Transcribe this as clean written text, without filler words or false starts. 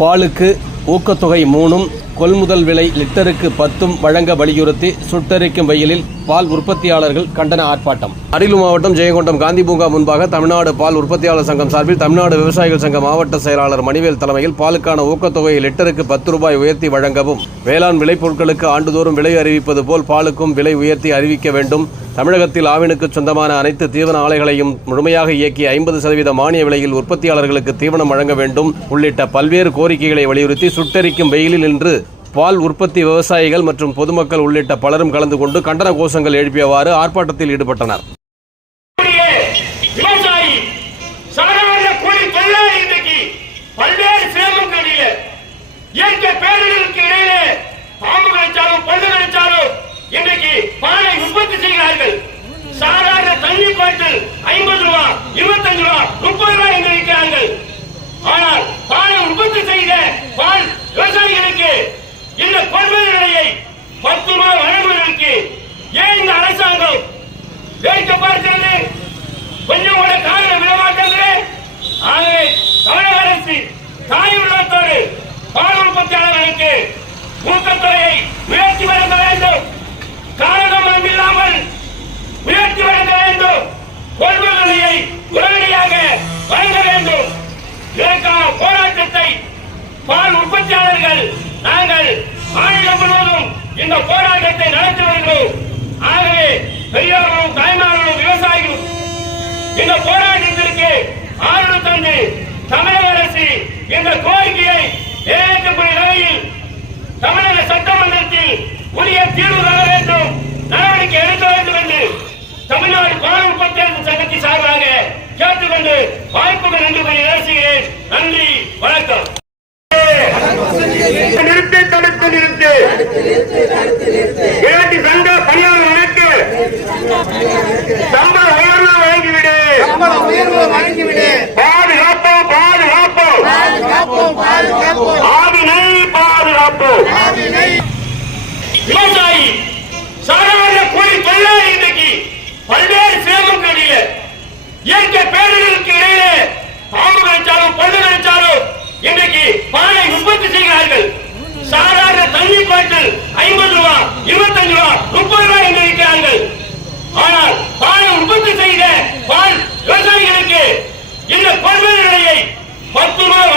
பாலுக்கு ஊக்கத்தொகை 3ம் கொள்முதல் விலை லிட்டருக்கு 10ம் வழங்க வலியுறுத்தி சுட்டெரிக்கும் வெயிலில் பால் உற்பத்தியாளர்கள் கண்டன ஆர்ப்பாட்டம். அரியலூர் மாவட்டம் ஜெயங்கொண்டம் காந்தி பூங்கா முன்பாக தமிழ்நாடு பால் உற்பத்தியாளர் சங்கம் சார்பில் தமிழ்நாடு விவசாயிகள் சங்க மாவட்ட செயலாளர் மணிவேல் தலைமையில் பாலுக்கான ஊக்கத்தொகையை லிட்டருக்கு 10 ரூபாய் உயர்த்தி வழங்கவும், வேளாண் விளைபொருட்களுக்கு ஆண்டுதோறும் விலை அறிவிப்பது போல் பாலுக்கும் விலை உயர்த்தி அறிவிக்க வேண்டும், தமிழகத்தில் ஆவினுக்கு சொந்தமான அனைத்து தீவன ஆலைகளையும் முழுமையாக இயக்கி 50% மானிய விலையில் உற்பத்தியாளர்களுக்கு தீவனம் வழங்க வேண்டும் உள்ளிட்ட பல்வேறு கோரிக்கைகளை வலியுறுத்தி சுட்டெரிக்கும் வெயிலில் இன்று பால் உற்பத்தி விவசாயிகள் மற்றும் பொதுமக்கள் உள்ளிட்ட பலரும் கலந்து கொண்டு கண்டன கோஷங்கள் எழுப்பியவாறு ஆர்ப்பாட்டத்தில் ஈடுபட்டனர். சாதாரண தண்ணீர் பாட்டில் 50 ரூபாய், 25 ரூபாய், 30 ரூபாய் என்று விற்கிறார்கள். ஆனால் பாலை உற்பத்தி செய்த பால் விவசாயிகளுக்கு இந்த கொள்முதல் விலையை 10 ரூபாய் வழங்குவதற்கு ஏன் இந்த அரசாங்கம் வேடிக்கை பார்க்கிறது? கொஞ்சம் கூட கால விடமாட்டது. ஆகவே தமிழக அரசு தாய் உள்ளத்தோடு பால் உற்பத்தியாளர்களுக்கு ஊக்கத்தொகையை உயர்த்தி வழங்க வேண்டும். காரணம் இல்லாமல் உயர்த்தி வழங்க வேண்டும். கொள்முதல் விலையை உடனடியாக வழங்க வேண்டும். இதற்கான போராட்டத்தை பால் உற்பத்தியாளர்கள் நாங்கள் மாநிலம் முழுவதும் இந்த போராட்டத்தை நடத்தி வருகிறோம். ஆகவே பெரியோர்களும் தாய்மார்களும் விவசாயிகளும் இந்த போராட்டத்திற்கு ஆதரவு தந்து தமிழக அரசு இந்த கோரிக்கையை நிறைவேற்றக்கூடிய வகையில் தமிழக சட்டமன்றத்தில் உரிய தீர்வு தர வேண்டும், நடவடிக்கை எடுக்க வேண்டும் என்று தமிழ்நாடு பால் உற்பத்தியாளர் சங்கத்தின் சார்பாக கேட்டுக்கொண்டு வாய்ப்புகள் நன்றி பேசுகிறேன். நன்றி, வணக்கம். நிறுத்து, தடுத்து நிறுத்து. இரண்டு சங்க பணியாளர்களுக்கு சம்பள உயர்வு வழங்கிவிடு. பாதுகாப்போம், ஆவினை பாதுகாப்போம். விவசாயி சாதாரண கூலி தொழிலாளி இன்றைக்கு பல்வேறு சிரமங்களில் இயற்கை பேரிடர்களுக்கு இடையிலே பாம்பு கடிச்சாலும் பல்லு கடிச்சாலும் இன்றைக்கு பாலை உற்பத்தி செய்கிறார்கள். சாதாரண தண்ணீர் பாட்டில் 50 ரூபாய், 25 ரூபாய், 30 ரூபாய் என்று விற்கிறார்கள். ஆனால் பாலை உற்பத்தி செய்த பால் விவசாயிகளுக்கு இந்த கொள்முதல் விலையை 10 ரூபாய்